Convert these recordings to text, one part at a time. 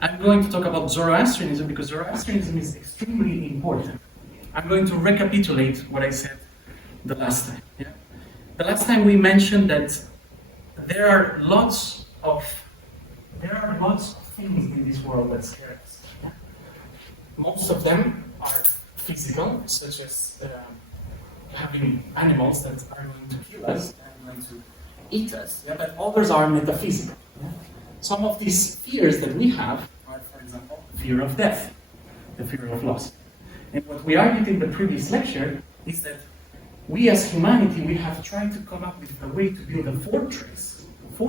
I'm going to talk about Zoroastrianism because Zoroastrianism is extremely important. I'm going to recapitulate what I said the last time. Yeah? The last time we mentioned that there are lots of things in this world that scare us. Yeah? Most of them are physical, such as having animals that are going to kill us and going to eat us. Yeah? But others are metaphysical. Yeah? Some of these fears that we have are, for example, the fear of death, the fear of loss. And what we argued in the previous lecture is that we as humanity, we have tried to come up with a way to build a fortress, a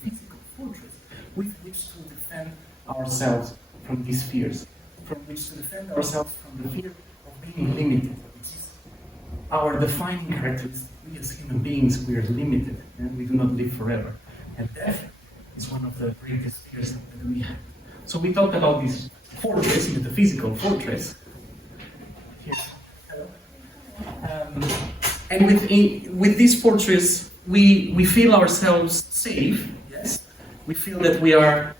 physical fortress, with which to defend ourselves from these fears, from which to defend ourselves from the fear of being limited, which is our defining characteristic. We as human beings, we are limited, and we do not live forever. And death is one of the greatest fears that we have. So we talked about this fortress, the physical fortress. Here. And with this fortress, we feel ourselves safe. Yes, we feel that we are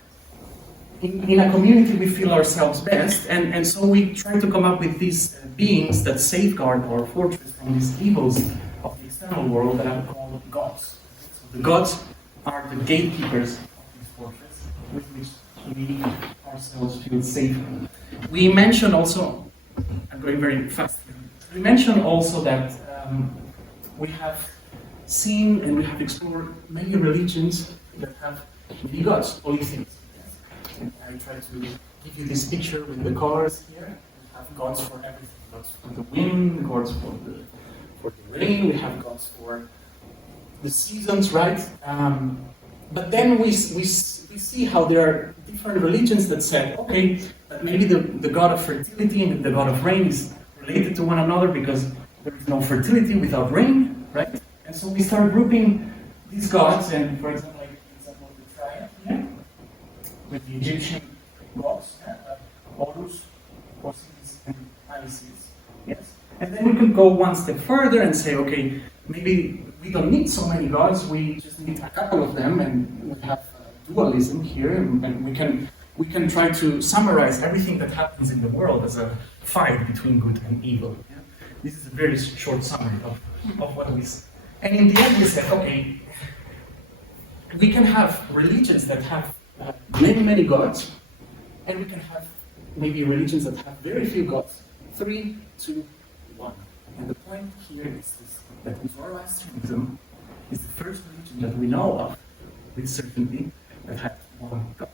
in a community. We feel ourselves best, and so we try to come up with these beings that safeguard our fortress from these evils of the external world that are called gods. So the gods are the gatekeepers of this fortress, with which we ourselves feel safe. We mentioned also, I'm going very fast here. We mentioned also that we have seen and we have explored many religions that have many gods, polytheists. And I try to give you this picture with the cars here. We have gods for everything. Gods for the wind, gods for the rain, we have gods for the seasons, right? But then we see how there are different religions that said, okay, that maybe the god of fertility and the god of rain is related to one another because there is no fertility without rain, right? And so we start grouping these gods, and for example, like the triad here, with the Egyptian gods, Horus, Osiris, and Isis. Yes? And then we could go one step further and say, okay, maybe we don't need so many gods, we just need a couple of them, and we have dualism here, and we can try to summarize everything that happens in the world as a fight between good and evil. Yeah? This is a very short summary of what we see. And in the end we said, okay, we can have religions that have many gods, and we can have maybe religions that have very few gods. 3, 2, 1. And the point here is that Zoroastrianism is the first religion that we know of with certainty that has one God.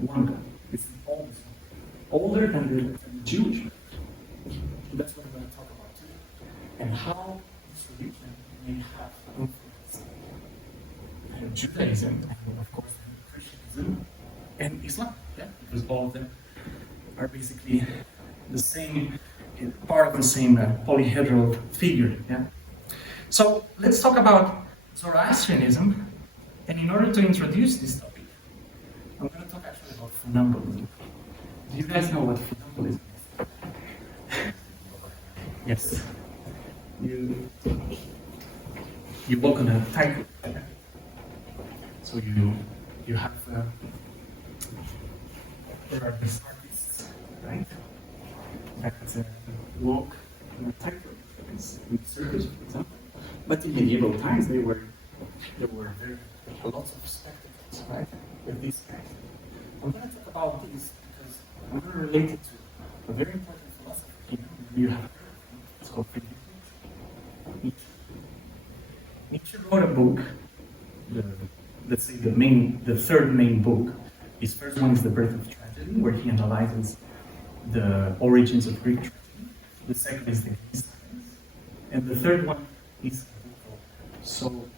One God. It's the oldest one. Older than the Jewish religion. That's what we're going to talk about today. And how this religion may have influenced Judaism, and of course Christianism, and Islam. Yeah? Because all of them are basically the same, part of the same polyhedral figure. Yeah? So let's talk about Zoroastrianism, and in order to introduce this topic, I'm going to talk actually about funambulism. Do you guys know what funambulism is? Yes. You walk on a tightrope. So you have there are these artists, right? That walk on a tightrope. In circus, for example. But in medieval times, there were lots of spectacles, right? With these guys. I'm going to talk about this because I'm going to relate it to a very important philosophy. You have it's called Nietzsche. Nietzsche wrote a book. Let's say the third main book. His first one is The Birth of Tragedy, where he analyzes the origins of Greek tragedy. The second is the Greek science, and the third one is a book called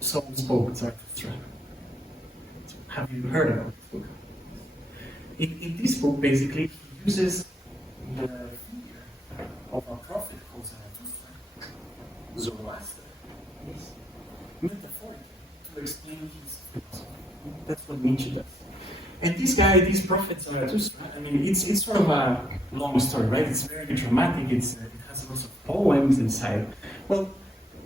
So Spoke Zarathustra. Have you heard about this book? In this book, basically, he uses the figure of a prophet called Zarathustra, Zoroaster, metaphorically, to explain his philosophy. That's what Nietzsche does. And this prophet Zarathustra, I mean, it's sort of a long story, right? It's very dramatic, it has lots of poems inside. Well,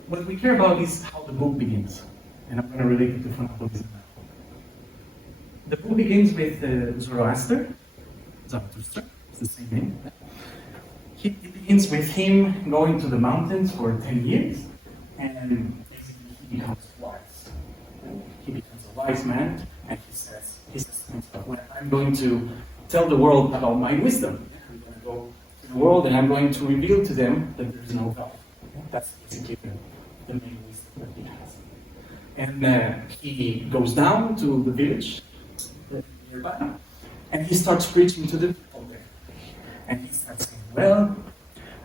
what we care about is how the book begins. And I'm going to relate it to fundamentalism now. The book begins with Zoroaster, Zarathustra, it's the same name. It begins with him going to the mountains for 10 years, and basically he becomes wise. He becomes a wise man, and he says to himself, well, I'm going to tell the world about my wisdom. I'm going to go to the world and I'm going to reveal to them that there is no God. That's basically the main wisdom that he has. And he goes down to the village nearby, and he starts preaching to the people there. And he starts saying, well,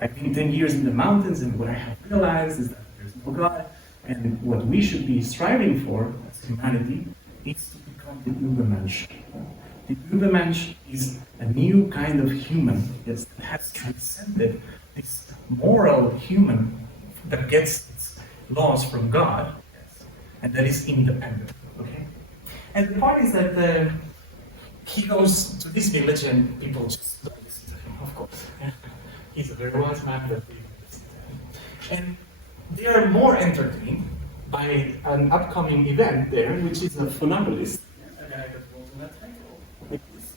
I've been 10 years in the mountains, and what I have realized is that there's no God, and what we should be striving for as humanity is to become the Übermensch. The Übermensch is a new kind of human that has transcended this moral human that gets its laws from God, and that is independent. Okay? And the point is that he goes to this village and people just don't listen to him, of course. He's a very wise man, but they don't listen to him. And they are more entertained by an upcoming event there, which is a funambulist, a guy that goes on a tightrope like this.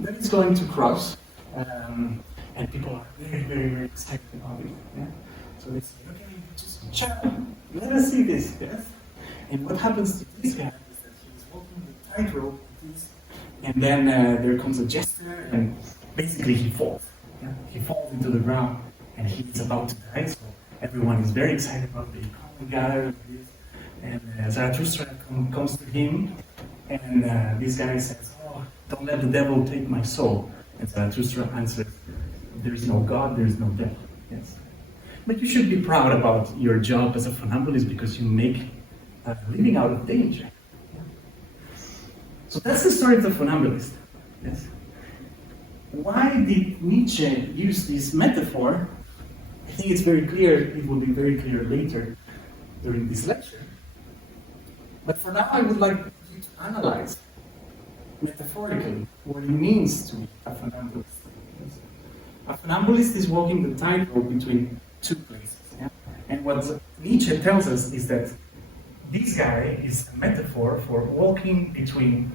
That is going to cross, and people are very, very, very excited about it. Yeah? So they say, okay, just chat, let us see this. Yes? And what happens to this guy is that he's walking the tightrope like this, and then there comes a gesture, and basically he falls. Yeah? He falls into the ground, and he's about to die, so everyone is very excited about the common gather like this. And Zarathustra comes to him, and this guy says, oh, don't let the devil take my soul. And Zarathustra answers, there is no God, there is no devil. Yes. But you should be proud about your job as a funambulist because you make a living out of danger. So that's the story of the funambulist. Yes. Why did Nietzsche use this metaphor? I think it's very clear, it will be very clear later during this lecture. But for now, I would like you to analyze metaphorically what it means to be a funambulist. A funambulist is walking the tightrope between two places. Yeah? And what Nietzsche tells us is that this guy is a metaphor for walking between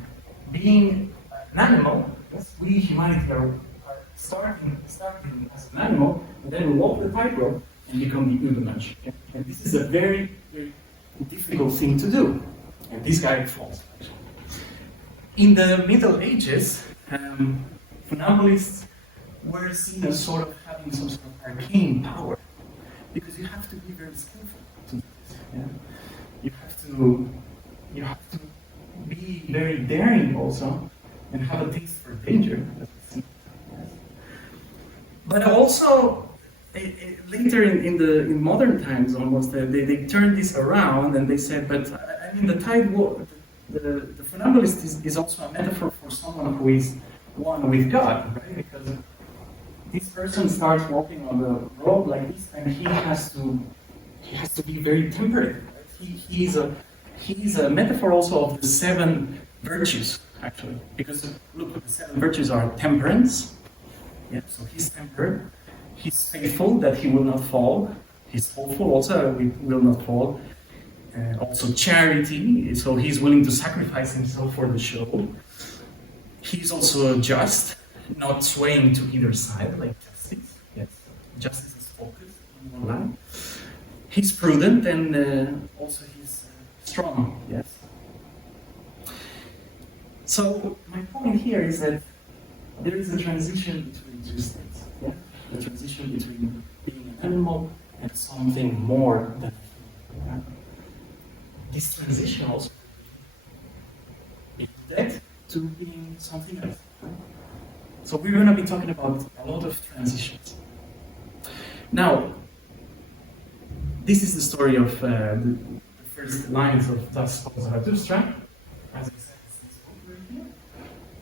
being an animal. Yes? We, humanity, are starting as an animal, and then we walk the tightrope and become the Übermensch. Okay? And this is a very, very difficult thing to do. And this guy falls. In the Middle Ages, funambulists were seen as sort of having some sort of arcane power, because you have to be very skillful to do this. Yeah? You have to be very daring also, and have a taste for danger, as we see. Yes. But also, later in modern times, almost they turned this around and they said, but I mean, the funambulist is also a metaphor for someone who is one with God, right? Because this person starts walking on the road like this, and he has to be very temperate. Right? He's a metaphor also of the 7 virtues, actually, because look, the 7 virtues are temperance. Yeah, so he's tempered. He's faithful, that he will not fall. He's hopeful, also he will not fall. Also charity, so he's willing to sacrifice himself for the show. He's also just, not swaying to either side, like justice. Yes, justice is focused on one line. He's prudent, and also he's strong. Yes. So my point here is that there is a transition between two states. Yeah? The transition between being an animal and something more than a human. Yeah? This transition also being dead to being something else. Right? So we're going to be talking about a lot of transitions. Now, this is the story of the first lines of Thus Spoke Zarathustra. As I said, it's this book right here.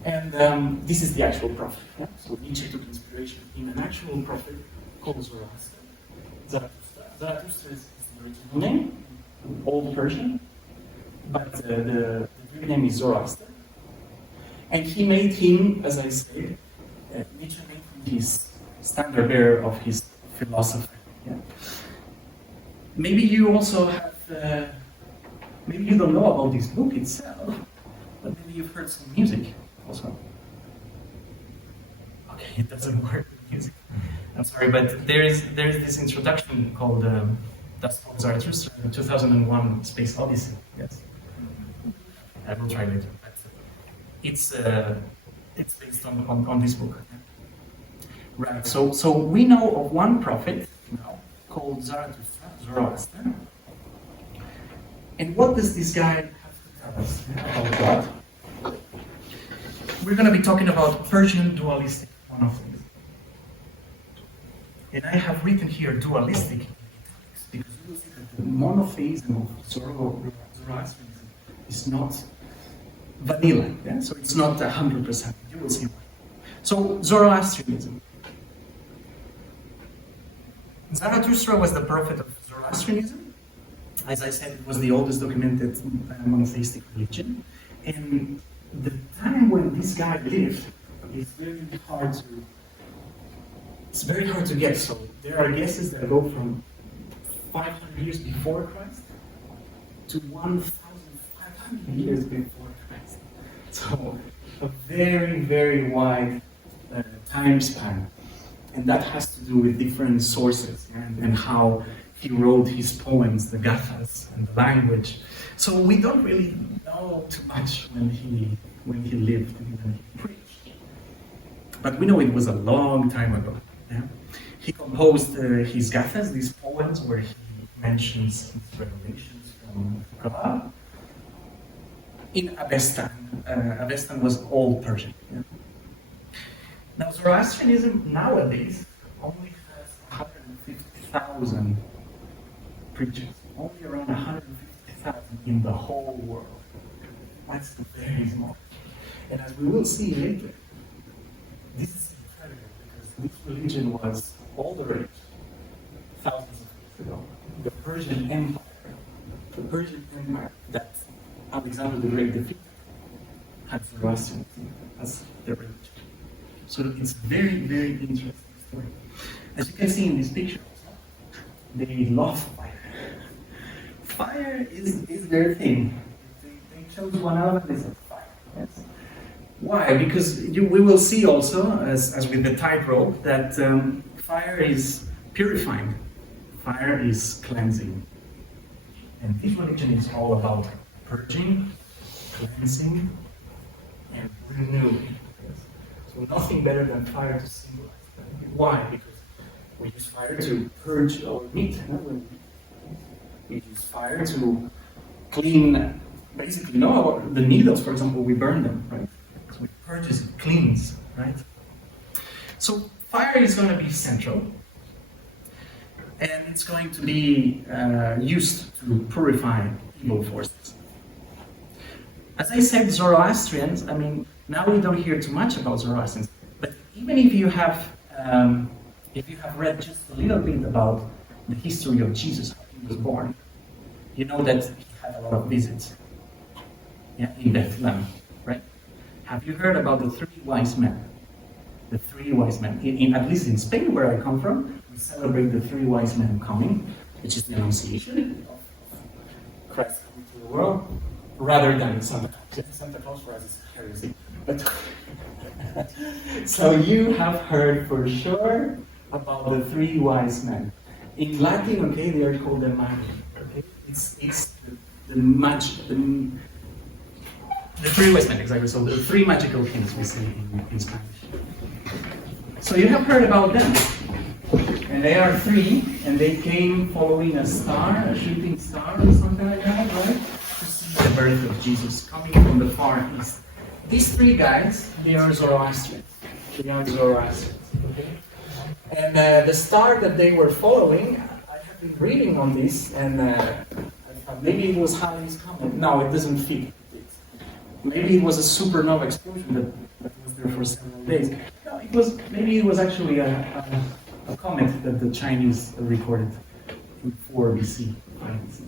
And this is the actual prophet. Yeah? So Nietzsche took inspiration in an actual prophet called Zoroaster. Zarathustra is the original name, Old Persian, but the Greek name is Zoroaster. And he made him, as I said, Nietzsche made him his standard bearer of his philosophy. Yeah? Maybe you also have, maybe you don't know about this book itself, but maybe you've heard some music also. Okay, it doesn't work with music. I'm sorry, but there's this introduction called Das Volk Zarathustra, 2001 Space Odyssey. Yes, I will try later. But it's based on this book. Right. So we know of one prophet now called Zarathustra, Zoroaster. And what does this guy have to tell us about God? We're going to be talking about Persian dualistic monotheism. And I have written here dualistic because you will see that the monotheism of Zoroastrianism is not vanilla. Yeah? So it's not 100%. You will see why. So Zoroastrianism. Zarathustra was the prophet of Zoroastrianism. As I said, it was the oldest documented monotheistic religion. And the time when this guy lived is very hard to get. So there are guesses that go from 500 years before Christ to 1,500 years before Christ. So a very, very wide time span. And that has to do with different sources and how he wrote his poems, the gathas, and the language. So we don't really know too much when he lived and when he preached. But we know it was a long time ago. Yeah? He composed his gathas, these poems where he mentions his revelations from God in Avestan. Avestan was Old Persian. Yeah? Now, Zoroastrianism nowadays only has 150,000 preachers, only around 150,000 in the whole world. That's very small. And as we will see later, this is incredible because this religion was all the rage thousands of years ago. The Persian Empire that Alexander the Great defeated had Zoroastrianism as their religion. So it's a very, very interesting story. As you can see in this picture, they love fire. Fire is their thing. They chose one element, they said fire. Yes. Why? Because we will see also, as with the tightrope, that fire is purifying. Fire is cleansing. And this religion is all about purging, cleansing, and renewing. So nothing better than fire to symbolize that. Why? Because we use fire to purge our meat. We use fire to clean, basically, the needles, for example, we burn them, right? So it purges, it cleans, right? So fire is going to be central, and it's going to be used to purify evil forces. As I said, Zoroastrians, now we don't hear too much about Zoroastrians, but even if you have read just a little bit about the history of Jesus, how he was born, you know that he had a lot of visits in Bethlehem, right? Have you heard about the three wise men? The three wise men. At least in Spain, where I come from, we celebrate the three wise men coming, which is the Annunciation of Christ coming to the world, rather than Santa Claus. Santa Claus for us is heresy. But so you have heard for sure about the three wise men. In Latin, okay, they are called the Mainyu. Okay? It's the three wise men, exactly. So the three magical things we say in Spanish. So you have heard about them. And they are three, and they came following a star, a shooting star or something like that, right? To see the birth of Jesus coming from the far east. These three guys, they are Zoroastrians. Okay? And the star that they were following, I have been reading on this, and I thought maybe it was Halley's Comet. No, it doesn't fit. Maybe it was a supernova explosion that was there for several days. No, maybe it was actually a comet that the Chinese recorded in 4 BC.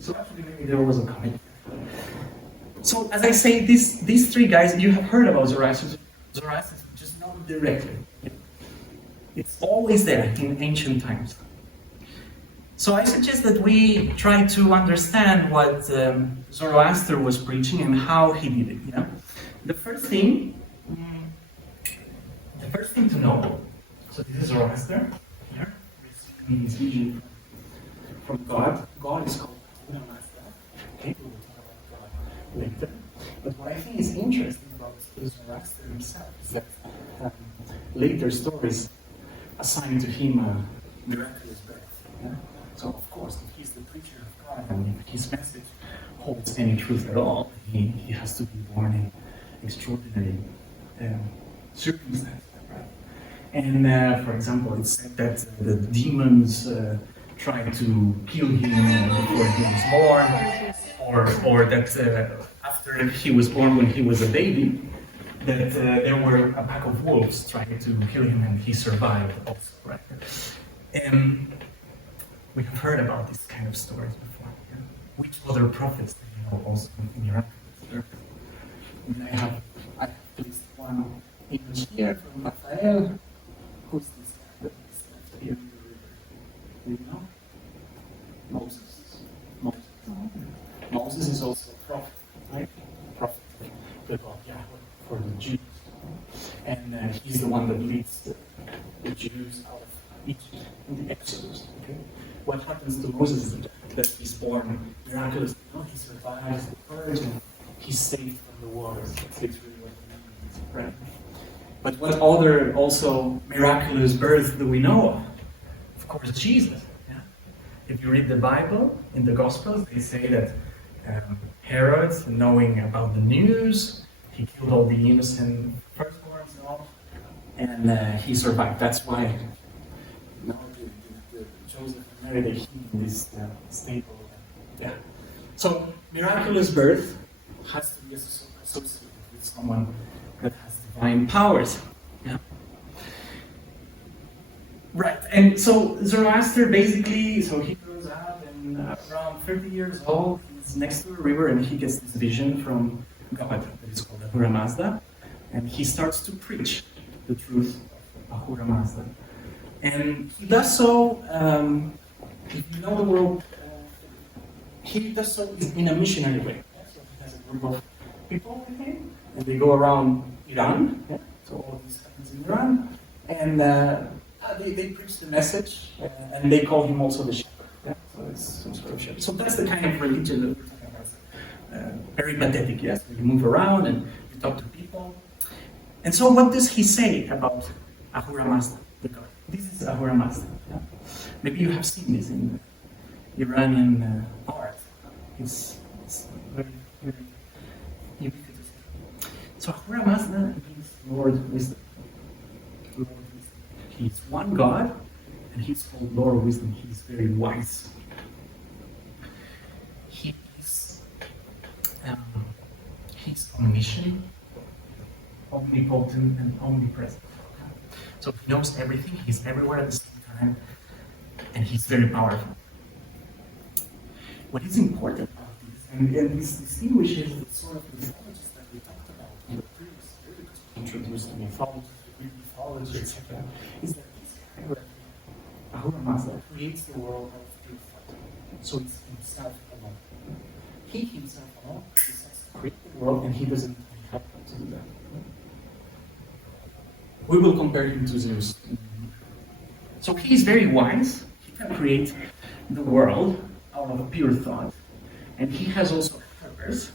So actually maybe there was a comet. So as I say, these three guys, you have heard about Zoroastrianism, just not directly. It's always there in ancient times. So I suggest that we try to understand what Zoroaster was preaching and how he did it. the first thing to know, so this is Zoroaster, here, receiving his vision from God. God is called Mazda. Okay, we will talk about God later. But what I think is interesting about Zoroaster himself is that later stories assign to him a miraculous birth. Yeah? So of course, if he's the preacher of God and if his message holds any truth at all, he has to be born in extraordinary circumstances. Right? And for example, it's said that the demons tried to kill him before he was born, or that after he was born, when he was a baby, that there were a pack of wolves trying to kill him, and he survived also, right? And we have heard about these kind of stories before. Yeah? Which other prophets do you know also miraculous? I have placed one image here from Raphael. Who's this guy that is left here in the river? Do you know? Moses. Moses is also a prophet, right? Prophet of God, yeah, for the Jews. And he's the one that leads the Jews out of Egypt in the Exodus. Okay? What happens to Moses is that he's born miraculously. He survives the purge and he's saved from the waters. That's literally what it means, right? But what other also miraculous birth do we know of? Of course, Jesus. Yeah? If you read the Bible, in the Gospels, they say that Herod, knowing about the news, he killed all the innocent firstborns and all, and he survived. That's why the Joseph and Mary, they hid in this stable. Yeah. So miraculous birth has to be associated with someone that has divine powers. Yeah. Right. And so Zoroaster basically, so he grows up and around 30 years old, he's next to a river and he gets this vision from God that is called Ahura Mazda, and he starts to preach the truth of Ahura Mazda. And he does so, if you know the world, he does so in a missionary way. So he has a group of people with him, and they go around Iran, yeah? So all this happens in Iran, and they preach the message, and they call him also the shepherd. Yeah? So it's some sort of shepherd. So that's the kind of religion that we're talking about. Very pathetic, yes? You move around and you talk to people. And so what does he say about Ahura Mazda, the god? This is Ahura Mazda. Yeah? Maybe you have seen this in Iranian art. It's very, very ubiquitous. So Ahura Mazda means Lord Wisdom. Lord Wisdom. He's one God, and he's called Lord Wisdom. He's very wise. He's omniscient, omnipotent, and omnipresent. So he knows everything, he's everywhere at the same time, and he's very powerful. What is important about this, and this distinguishes the sort of mythologies that we talked about in the previous video, because we introduced the mythology, the Greek mythology, etc., is that this guy, Ahura Mazda, creates the world out of pure thought. So it's himself alone. He himself alone decides to create the world, and he doesn't have to do that. We will compare him to Zeus. So he is very wise. He can create the world out of pure thought. And he has also helpers,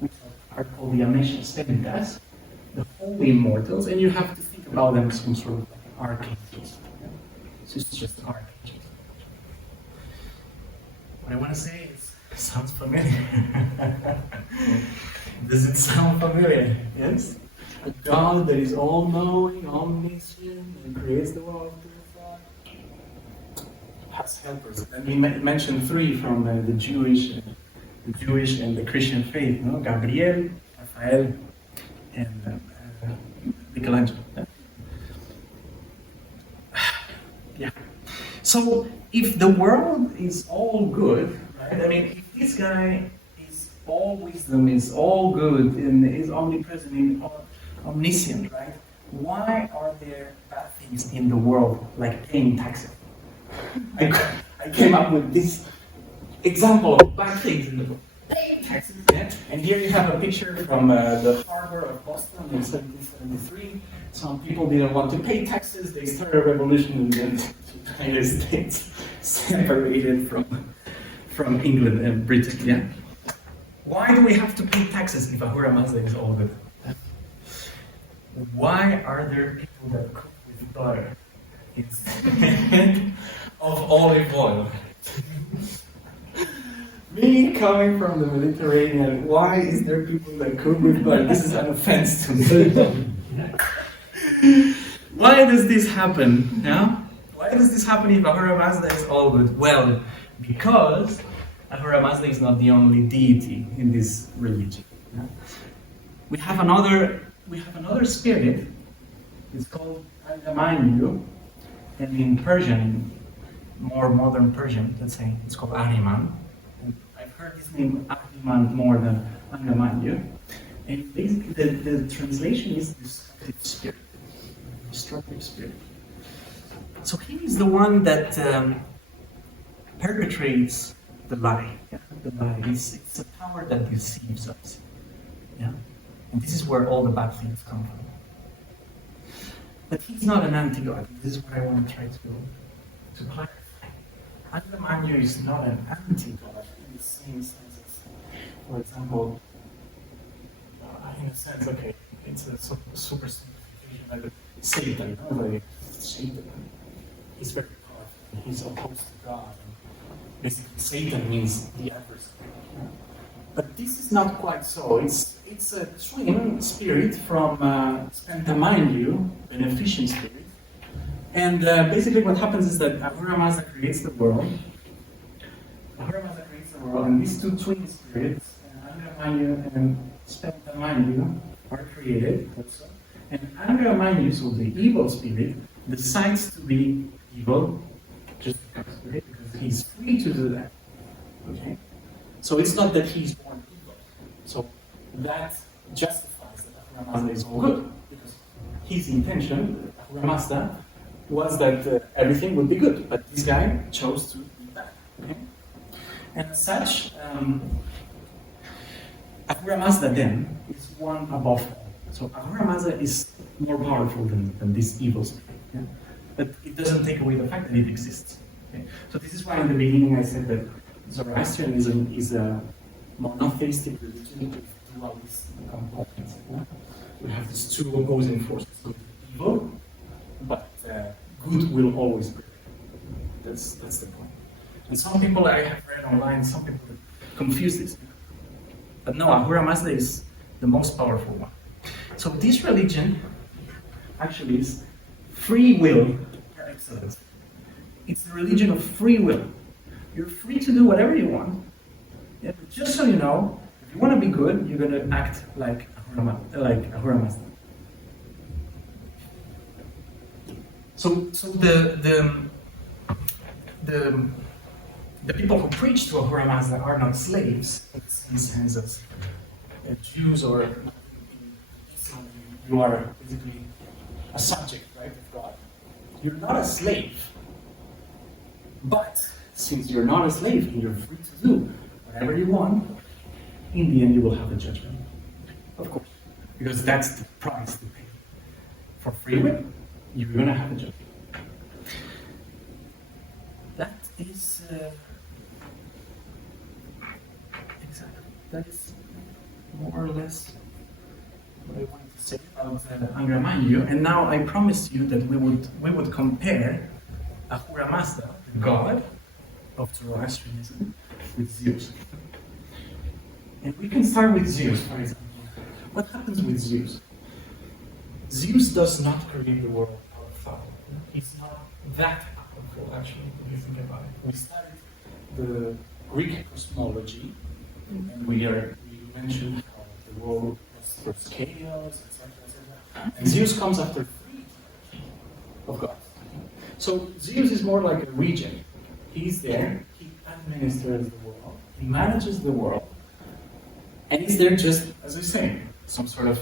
which are called the Ameshas, the holy immortals, and you have to think about them as some sort of archangels. So it's just archangels. What I want to say is, sounds familiar. Does it sound familiar? Yes? A God that is all-knowing, omniscient, and creates the world through thought, has helpers. And we mentioned three from the Jewish and the Christian faith, no? Gabriel, Raphael, and Michelangelo. Yeah. So if the world is all good, right? I mean, if this guy is all wisdom, is all good, and is omnipresent, and omniscient, right? Why are there bad things in the world, like paying taxes? I came up with this example of bad things in the world. pay taxes. Yeah? And here you have a picture from the harbor of Boston in 1773. Some people didn't want to pay taxes. They started a revolution in the United States, separated from England and Britain. Yeah. Why do we have to pay taxes if Ahura Mazda is all good? Why are there people that cook with butter instead of olive oil? Me coming from the Mediterranean, why is there people that cook with butter? This is an offense to me. Why does this happen? Yeah? Why does this happen if Ahura Mazda is all good? Well, because Ahura Mazda is not the only deity in this religion. Yeah? We have another spirit. It's called Mainyu, and in Persian, more modern Persian, let's say, it's called Ahriman. And I've heard this name Ahriman more than Mainyu. And basically, the translation is destructive spirit. Destructive spirit. So he is the one that perpetrates the lie. Yeah? The lie. It's a power that deceives us. Yeah? And this is where all the bad things come from. But he's not an anti-God. This is what I want to try to clarify. Angra Mainyu is not an anti-God in the same sense as, for example, in a sense, okay, it's a super simplification, like Satan. Like Satan, he's very powerful. He's opposed to God. And basically, Satan means the adversary. But this is not quite so. It's a twin spirit from Spenta Mainyu, beneficent spirit. And basically what happens is that Ahura Mazda creates the world. And these two twin spirits, Angra Mainyu and Spenta Mainyu, are created also. And Angra Mainyu, so the evil spirit, decides to be evil just because he's free to do that. Okay? So it's not that he's born evil. So that justifies that Ahura Mazda is all good. Because his intention, Ahura Mazda, was that everything would be good. But this guy chose to be bad. Okay? And as such, Ahura Mazda then is one above all. So Ahura Mazda is more powerful than this evil spirit. Yeah? But it doesn't take away the fact that it exists. Okay? So this is why in the beginning I said that Zoroastrianism is a monotheistic religion with dualistic components. Yeah? We have these two opposing forces, good and evil, but good will always prevail. That's the point. And some people I have read online, some people confuse this. But no, Ahura Mazda is the most powerful one. So this religion actually is free will par excellence. It's the religion of free will. You're free to do whatever you want. Yeah, but just so you know, if you want to be good, you're going to act like Ahura Mazda. So the people who preach to Ahura Mazda are not slaves, in the sense as Jews or Islam. You are basically a subject, right, of God. You're not a slave. But since you're not a slave and you're free to do whatever you want, in the end you will have a judgment. Of course. Because that's the price to pay. For free will, you're going to have a judgment. That is exactly. That is more or less what I wanted to say about Angra Mainyu. And now I promised you that we would compare Ahura Mazda, the god of Zoroastrianism, with Zeus. And we can start with Zeus, for example. What happens with Zeus? Zeus does not create the world out of thought. He's not that powerful, actually, if you think about it. We studied the Greek cosmology, and we mentioned how the world was first chaos, etc. And Zeus comes after 3 of God. So Zeus is more like a regent. He's there, he administers the world, he manages the world, and he's there just, as we say, some sort of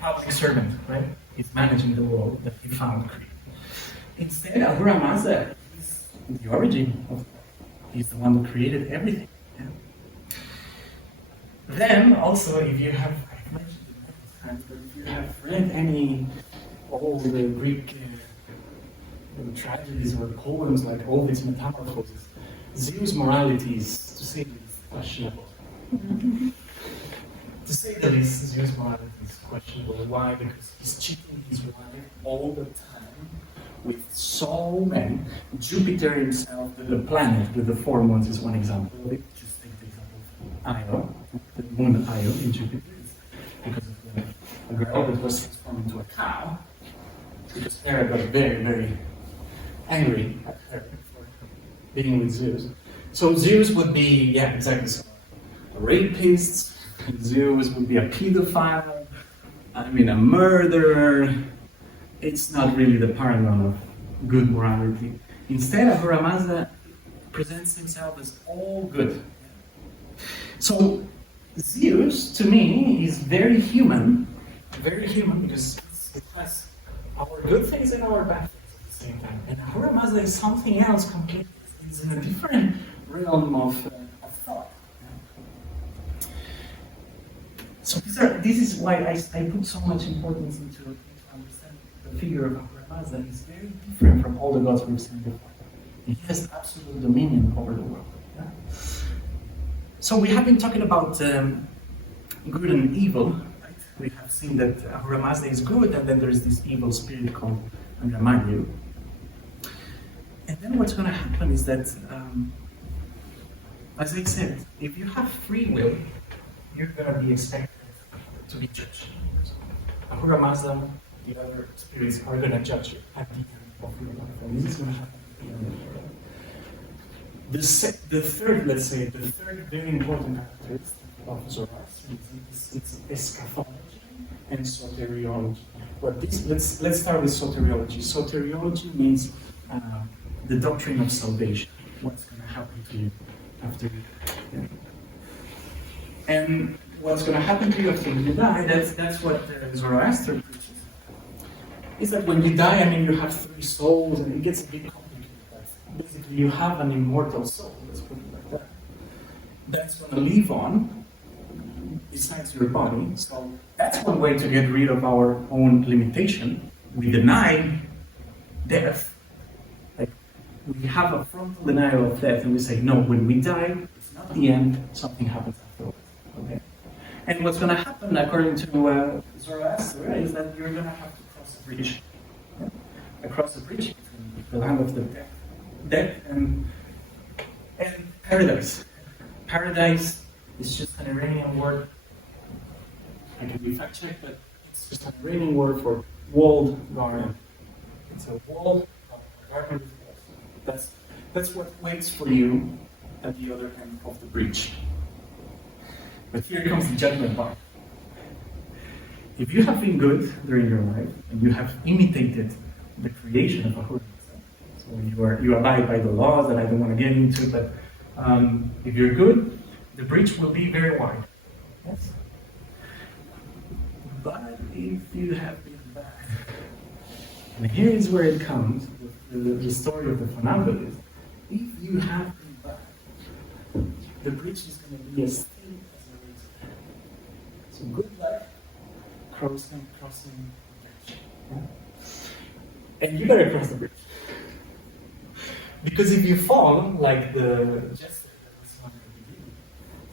public servant, right? He's managing the world that he found created. Instead, Ahura Mazda is the origin of God. He's the one who created everything. Yeah? Then also, if you have, I've mentioned it many times, but if you have read all the Greek tragedies or poems like Ovid's Metamorphoses, Zeus' morality is, to say the least, questionable. To say the least, Zeus' morality is questionable. Why? Because he's cheating his wife all the time with so many. Jupiter himself, the planet with the 4 moons is one example. Just take the example of Io, the moon Io in Jupiter, because of a girl that was transformed into a cow, because Hera got very, very angry at her for being with Zeus. So Zeus would be, yeah, exactly so, a rapist. Zeus would be a pedophile, a murderer. It's not really the paragon of good morality. Instead, Ahura Mazda presents himself as all good. So Zeus, to me, is very human because it has our good things and our bad things at the same time. And Ahura Mazda is something else completely. It's in a different realm of thought. So this is why I put so much importance into understanding the figure of Ahura Mazda. He's very different from all the gods we've seen before. He has absolute dominion over the world. Yeah? So we have been talking about good and evil. Right? We have seen that Ahura Mazda is good, and then there's this evil spirit called Angra Mainyu. And then what's going to happen is that, as I said, if you have free will, you're going to be expected to be judged. Ahura Mazda, the other spirits are going to judge you at the end of your life. And this is going to happen at the end of your life. The third very important characteristic of Zoroastrianism is eschatology and soteriology. But let's start with soteriology. Soteriology means the doctrine of salvation. What's going to happen to you after you die. And what's going to happen to you after you die, that's what Zoroaster preaches. It's that when you die, you have 3 souls, and it gets a bit complicated. Basically, you have an immortal soul, let's put it like that. That's going to live on, besides your body. So that's one way to get rid of our own limitation. We deny death. Like, we have a frontal denial of death, and we say, no, when we die, it's not the end, something happens afterwards. Okay. And what's going to happen, according to Zoroaster, is that you're going to have to cross a bridge. Yeah? Across the bridge between the land of the death and paradise. Paradise is just an Iranian word. I can be fact-checked, but it's just an Iranian word for walled garden. It's a walled garden with walls. That's what waits for you at the other end of the bridge. But here comes the judgment part. If you have been good during your life, and you have imitated the creation of Ahura, so you abide by the laws that I don't want to get into, but if you're good, the bridge will be very wide. Yes? But if you have been bad, and here is where it comes, the story of the funambulist. If you have been bad, the bridge is going to be as thin as a razor. So good luck crossing the bridge. Yeah? And you better cross the bridge. Because if you fall, like the jester that was on the beginning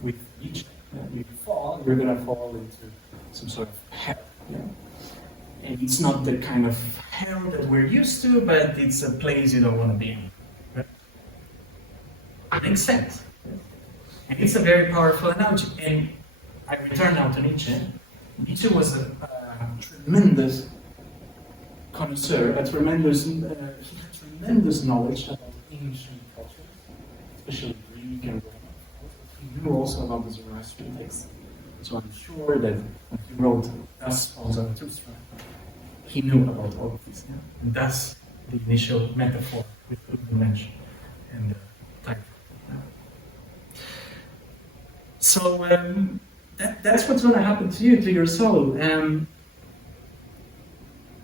with each, if you fall, you're going to fall into some sort of hell. Yeah? And it's not the kind of hell that we're used to, but it's a place you don't want to be in. Right? It makes sense. And it's a very powerful analogy. And I return now to Nietzsche. Nietzsche was a tremendous connoisseur, he had tremendous knowledge about ancient cultures, especially Greek and Roman. He knew also about the Zoroastrian text. So I'm sure that when he wrote Thus Falls Zarathustra, he knew about all of this. Yeah? And that's the initial metaphor with the dimension and the title. Yeah? So that's what's going to happen to you, to your soul.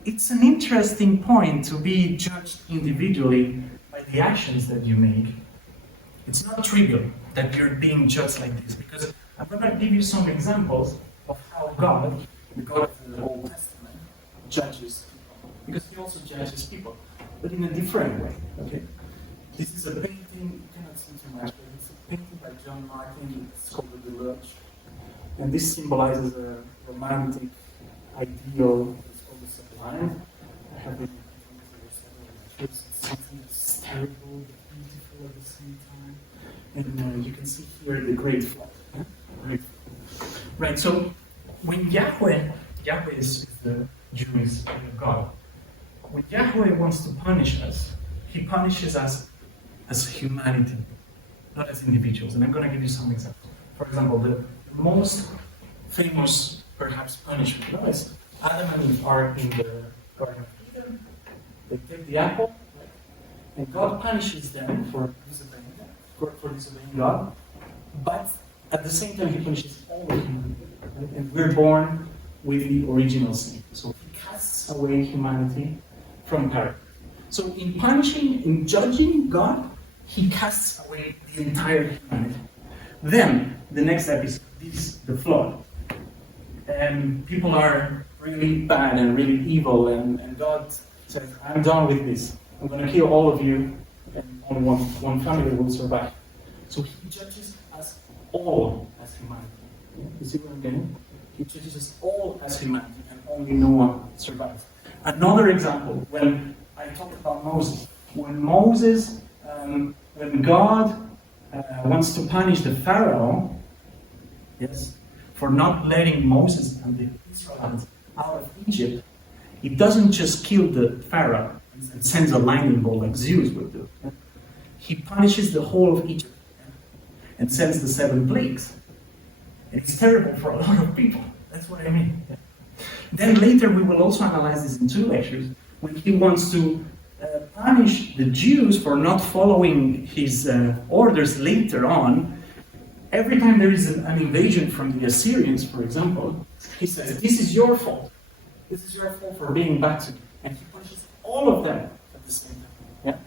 It's an interesting point to be judged individually by the actions that you make. It's not trivial that you're being judged like this, because I'm going to give you some examples of how God, the God of the Old Testament, judges people. Because he also judges people, but in a different way. Okay? This is a painting, you cannot see too much, but it's a painting by John Martin. It's called the Deluge. And this symbolizes a romantic ideal. It's called the sublime. I have it in something that's terrible but beautiful at the same time. And you can see here the great flood. Right, so when Yahweh is the Jewish God, when Yahweh wants to punish us, he punishes us as humanity, not as individuals. And I'm going to give you some examples. For example, the most famous, perhaps, punishment is Adam and Eve are in the Garden of Eden. They take the apple, and God punishes them for disobeying God. But at the same time, he punishes all of humanity. Right? And we're born with the original sin. So he casts away humanity from paradise. So in punishing, in judging God, he casts away the entire humanity. Then, the next step is the flood. And people are really bad and really evil, and God says, I'm done with this. I'm going to kill all of you, and only one family will survive. So he judges us all as humanity. You see what I'm getting? He judges us all as humanity, and only Noah survives. Another example, when I talked about Moses. When God wants to punish the Pharaoh, yes, for not letting Moses and the Israelites out of Egypt, he doesn't just kill the Pharaoh and sends a lightning bolt like Zeus would do. He punishes the whole of Egypt and sends the 7 plagues. And it's terrible for a lot of people. That's what I mean. Then later we will also analyze this in 2 lectures, when he wants to punish the Jews for not following his orders later on. Every time there is an invasion from the Assyrians, for example, he says, this is your fault. This is your fault for being bad to me. And he punishes all of them at the same time. Yeah?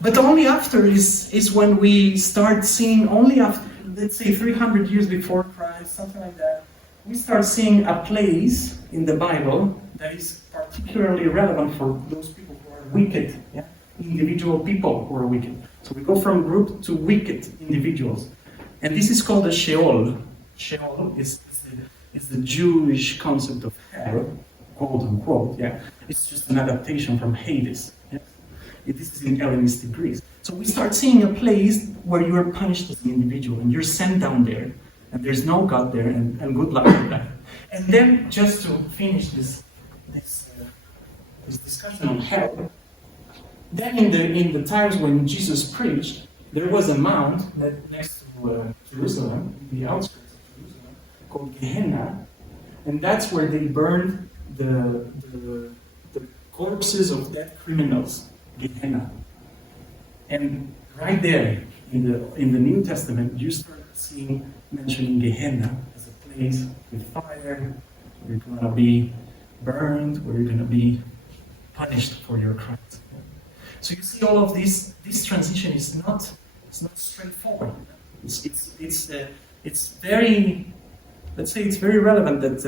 But only after is when we start seeing, only after, let's say 300 years before Christ, something like that, we start seeing a place in the Bible that is particularly relevant for those people who are wicked, yeah? Individual people who are wicked. So we go from group to wicked individuals. And this is called the Sheol. Sheol is the Jewish concept of hell, quote unquote. Yeah? It's just an adaptation from Hades. Yes? This is in Hellenistic Greece. So we start seeing a place where you are punished as an individual and you're sent down there, and there's no God there, and good luck with that. And then, just to finish this discussion on hell, then in the times when Jesus preached, there was a mount next to Jerusalem, the outskirts of Jerusalem, called Gehenna, and that's where they burned the corpses of dead criminals, Gehenna. And right there in the New Testament, you start seeing mentioning Gehenna as a place with fire, where you're going to be burned, where you're going to be punished for your crimes. So you see all of this transition is not straightforward. It's very, let's say it's very relevant that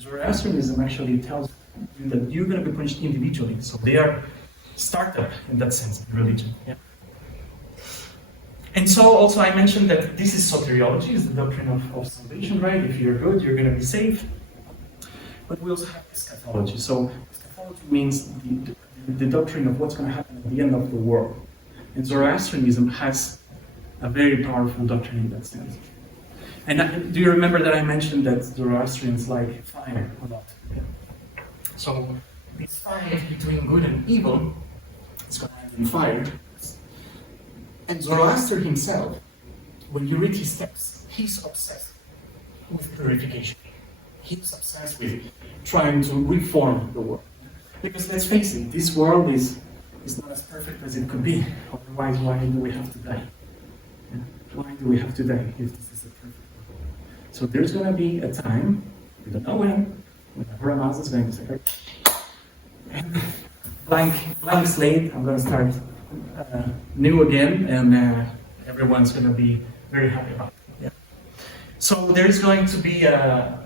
Zoroastrianism actually tells you that you're going to be punished individually. So they are startup in that sense, religion. Yeah? And so also I mentioned that this is soteriology, is the doctrine of salvation, right? If you're good, you're going to be saved. But we also have eschatology. So eschatology means the doctrine of what's going to happen at the end of the world. And Zoroastrianism has a very powerful doctrine in that sense. And do you remember that I mentioned that Zoroastrians like fire a lot? Yeah. So this fight between good and evil is going to end in fire. And Zoroaster himself, when you read his texts, he's obsessed with purification. He's obsessed with trying to reform the world. Because let's face it, this world is not as perfect as it could be. Otherwise, why do we have to die? Yeah? Why do we have to die if this is a perfect world? So there's going to be a time, we don't know when Ahura Mazda is going to say, blank slate, I'm going to start new again, and everyone's going to be very happy about it. Yeah? So there is going to be a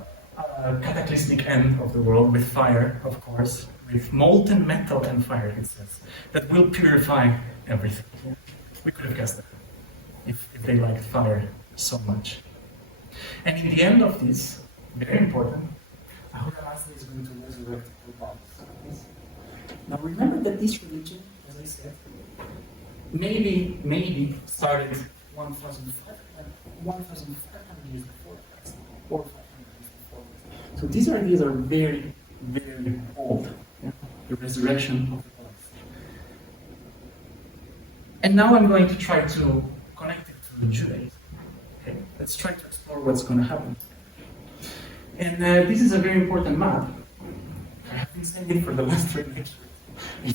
cataclysmic end of the world with fire, of course, with molten metal and fire, it says, that will purify everything. Yeah? We could have guessed that if they liked fire so much. And in the end of this, very important, Ahura Mazda is going to resurrect our bodies. Now remember that this religion, as I said, maybe started 1,500 years before Christ, or 500 years before Christ. So these ideas are very, very old. Yeah? The resurrection of the bodies. And now I'm going to try to connect it to Judaism. Okay? Let's try to explore what's going to happen. And this is a very important map. I have been saying it for the last 3 lectures. If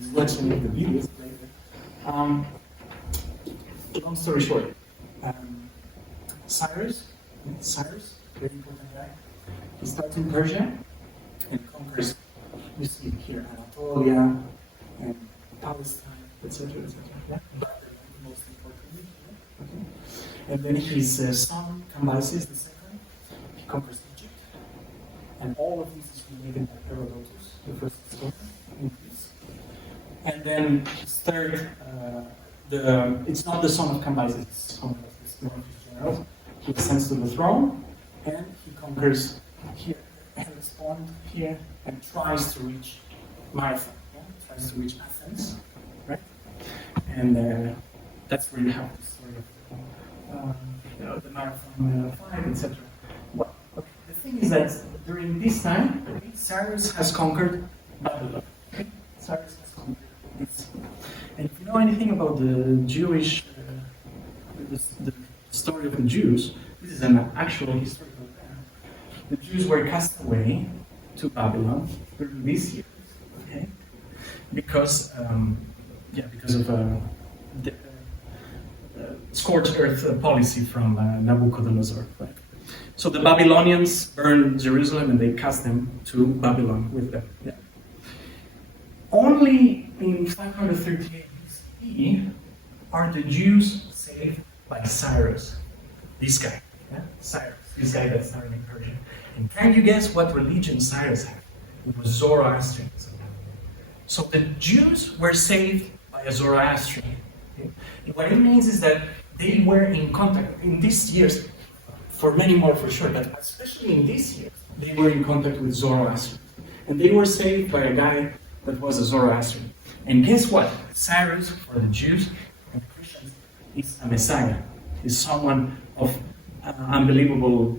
you watch any of the videos later. Long story short, Cyrus, very important guy, he starts in Persia and conquers, you see here, Anatolia and Palestine, etc. Yeah? But most importantly, okay. And then his son, Cambyses II, he conquers Egypt, and all of this is related by Herodotus, the first historian in Greece. And then his third, it's not the son of Cambyses, it's one of his generals. He ascends to the throne, and he conquers here, Hellespont here, and tries to reach Marathon, yeah? Tries to reach Athens, right? And that's where you have the story of the Marathon fight, etc. Well, okay. The thing is that during this time, Cyrus has conquered Babylon. Okay? Cyrus has conquered this. And if you know anything about the Jewish, the story of the Jews, this is an actual historical event. The Jews were cast away to Babylon during these years, okay? Because of the scorched earth policy from Nabucodonosor, right? So the Babylonians burned Jerusalem and they cast them to Babylon with them. Yeah. Only in 538 BCE are the Jews saved by Cyrus. This guy, yeah? Cyrus, this guy that started in Persia. And can you guess what religion Cyrus had? It was Zoroastrianism. So the Jews were saved by a Zoroastrian. Okay? And what it means is that they were in contact in these years, for many more for sure, but especially in these years, they were in contact with Zoroastrian. And they were saved by a guy that was a Zoroastrian. And guess what? Cyrus, for the Jews and Christians, is a Messiah. Is someone of unbelievable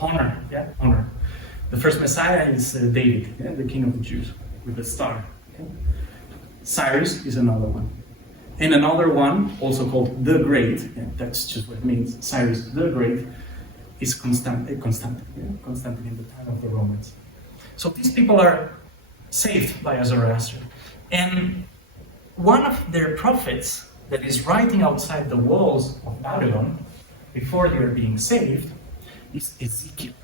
honor. Yeah, honor. The first Messiah is David, yeah? The king of the Jews, with a star. Okay? Cyrus is another one. And another one, also called the Great, yeah, that's just what it means, Cyrus the Great, is Constantine in the time of the Romans. So these people are saved by a Zoroastrian. And one of their prophets that is writing outside the walls of Babylon, before they are being saved, is Ezekiel.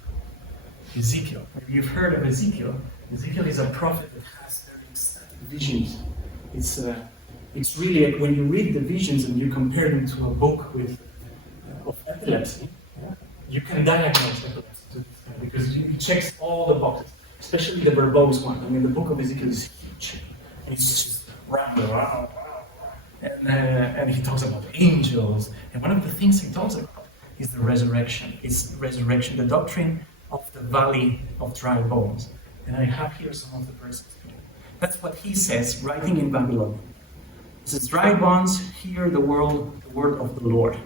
Ezekiel. Maybe you've heard of Ezekiel. Ezekiel is a prophet that has very ecstatic visions. It's really like when you read the visions and you compare them to a book with of epilepsy, yeah, you can diagnose epilepsy to this guy because he checks all the boxes, especially the verbose one. I mean, the book of Ezekiel is huge. And it's just round. And he talks about angels. And one of the things he talks about is the resurrection. It's resurrection, the doctrine of the valley of dry bones. And I have here some of the verses. That's what he says, writing in Babylon. It says, dry bones, hear the word of the Lord.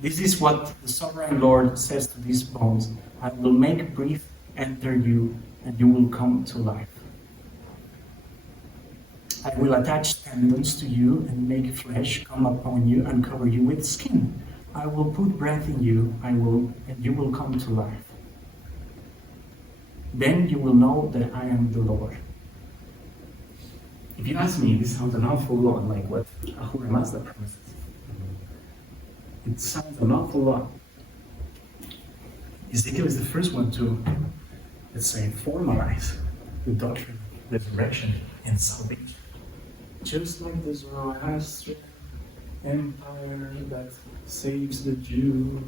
This is what the sovereign Lord says to these bones. I will make breath enter you, and you will come to life. I will attach tendons to you and make flesh come upon you and cover you with skin. I will put breath in you, and you will come to life. Then you will know that I am the Lord. If you ask me, this sounds an awful lot like what Ahura Mazda promises. It sounds an awful lot. Ezekiel is the first one to, let's say, formalize the doctrine of resurrection and salvation. Just like the Zoroastrian empire that saves the Jews.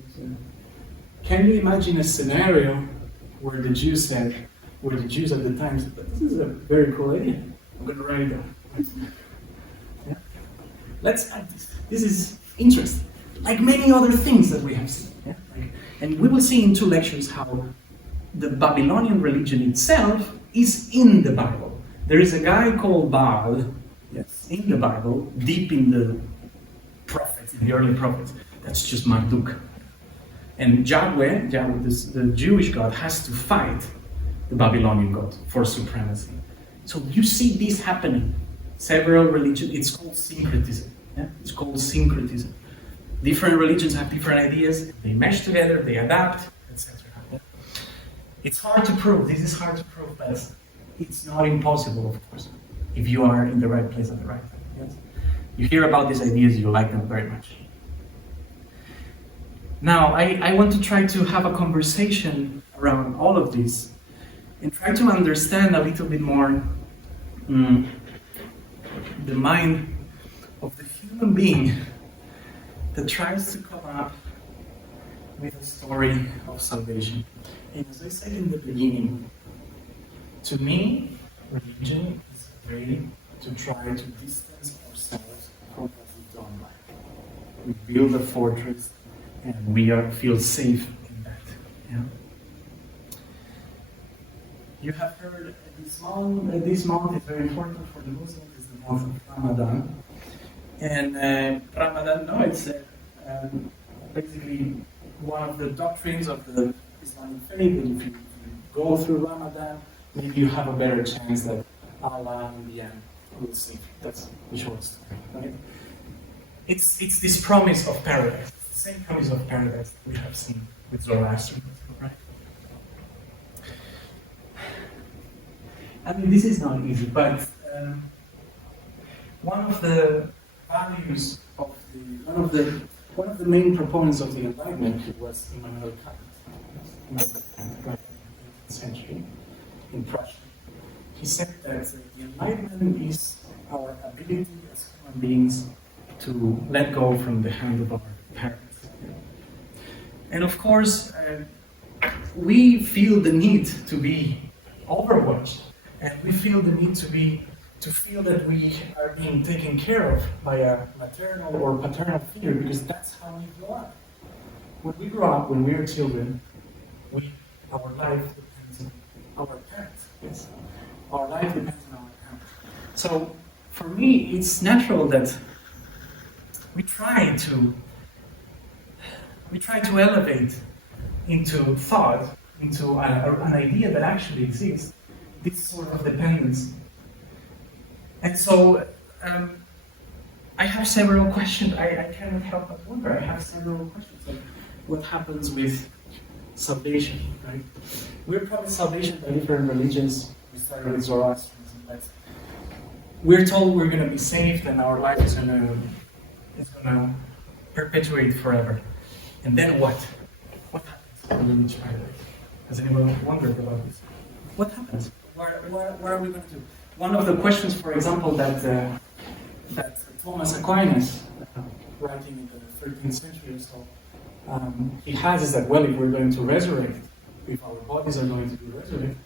Can you imagine a scenario where the Jews at the time said, "This is a very cool idea. I'm going to write it down. Yeah? Let's add this. This is interesting." Like many other things that we have seen. Yeah? And we will see in 2 lectures how the Babylonian religion itself is in the Bible. There is a guy called Baal, yes, in the Bible, deep in the prophets, in the early prophets. That's just Marduk. And Yahweh, the Jewish God, has to fight the Babylonian God for supremacy. So you see this happening. Several religions, it's called syncretism. Yeah? It's called syncretism. Different religions have different ideas, they mesh together, they adapt, etc. It's hard to prove, this is hard to prove, but it's not impossible, of course, if you are in the right place at the right time. Yes? You hear about these ideas, you like them very much. Now, I want to try to have a conversation around all of this and try to understand a little bit more the mind of the human being that tries to come up with a story of salvation. And as I said in the beginning, to me, religion is a way to try to distance ourselves from what we don't like. We build a fortress and we feel safe in that. Yeah? You have heard this month is very important for the Muslims, it's the month of Ramadan. And Ramadan, it's basically one of the doctrines of the Islamic faith, that if you go through Ramadan, maybe you have a better chance that Allah in the end will save you. That's the short story, right? It's this promise of paradise, the same promise of paradise that we have seen with Zoroastrianism, right? I mean, this is not easy, but one of the values of one of the main proponents of the Enlightenment was Immanuel Kant, right, in the 18th century, in Prussia. He said that the Enlightenment is our ability as human beings to let go from the hand of our parents. And of course, we feel the need to be overwatched, and we feel the need to feel that we are being taken care of by a maternal or paternal figure, because that's how we grow up. When we grow up, when we are children, our life depends on our parents. Yes. Our life depends on our parents. So, for me, it's natural that we try to elevate into thought, into an idea that actually exists, this sort of dependence. And so, I have several questions. I cannot help but wonder. I have several questions. Like, what happens with salvation, right? We're taught salvation by different religions. We started with Zoroastrianism, but we're told we're going to be saved and our life is going to perpetuate forever. And then what? What happens when we try that? Has anyone wondered about this? What happens? What are we going to do? One of the questions, for example, that Thomas Aquinas, writing in the 13th century or so, he has is that, well, if we're going to resurrect, if our bodies are going to be resurrected,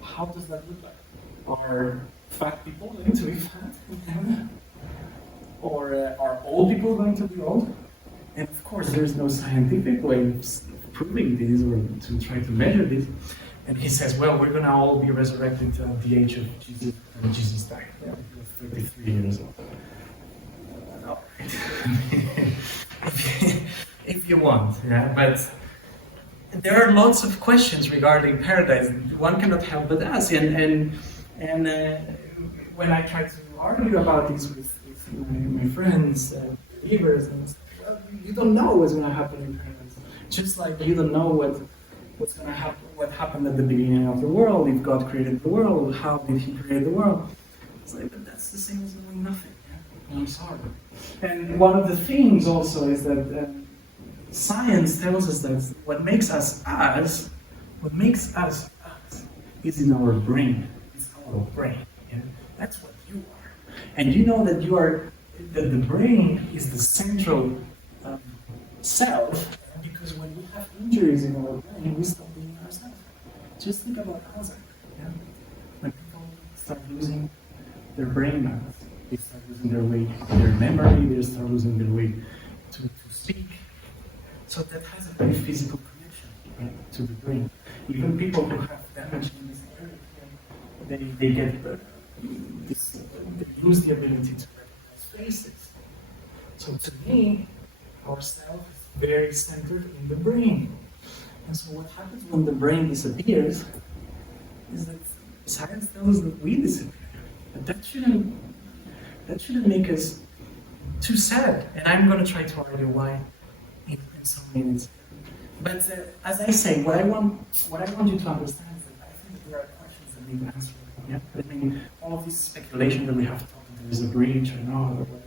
how does that look like? Are fat people going to be fat in heaven? Or are old people going to be old? And of course, there's no scientific way of proving this or to try to measure this. And he says, well, we're going to all be resurrected at the age of Jesus, when Jesus died. Yeah, he was 33 years old. All right. If you want, yeah, but there are lots of questions regarding paradise. One cannot help but ask, and when I try to argue about this with my friends, believers, and well, you don't know what's going to happen in paradise. Just like you don't know what's going to happen, what happened at the beginning of the world. If God created the world, how did He create the world? It's like, but that's the same as knowing nothing. Yeah? I'm sorry. And one of the things also is that science tells us that what makes us us is in our brain. It's our brain. Yeah? That's what you are. And you know that you are that the brain is the central self, because when we have injuries in our brain, we stop being ourselves. Just think about Azara. Yeah? When people start losing their brain mass, they start losing their way to their memory, they start losing their way to speak. So that has a very physical connection, right, to the brain. Even people who have damage in this area, they get they lose the ability to recognize faces. So to me, our self is very centered in the brain. And so what happens when the brain disappears is that science tells us that we disappear. But that shouldn't make us too sad. And I'm going to try to argue why in some minutes. But as I say, what I want you to understand is that I think that there are questions that need answering. Yeah? I mean, all of this speculation that we have thought that there is a breach or not, or whatever.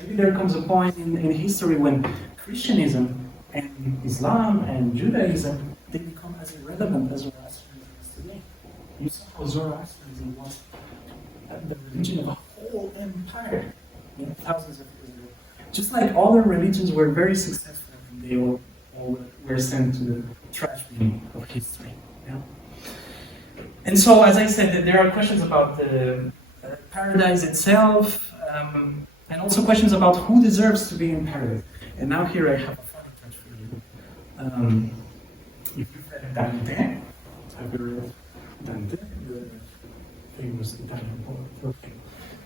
Maybe there comes a point in history when Christianism and Islam and Judaism, they become as irrelevant as Zoroastrianism is today. You saw how Zoroastrianism was the religion of a whole empire, thousands of years ago. Just like other religions were very successful, and they all were sent to the trash bin of history. Yeah? And so, as I said, there are questions about the paradise itself, and also questions about who deserves to be in paradise. And now here I have a funny touch for you. If you've read Dante, have you read Dante, the famous Italian poet? Okay.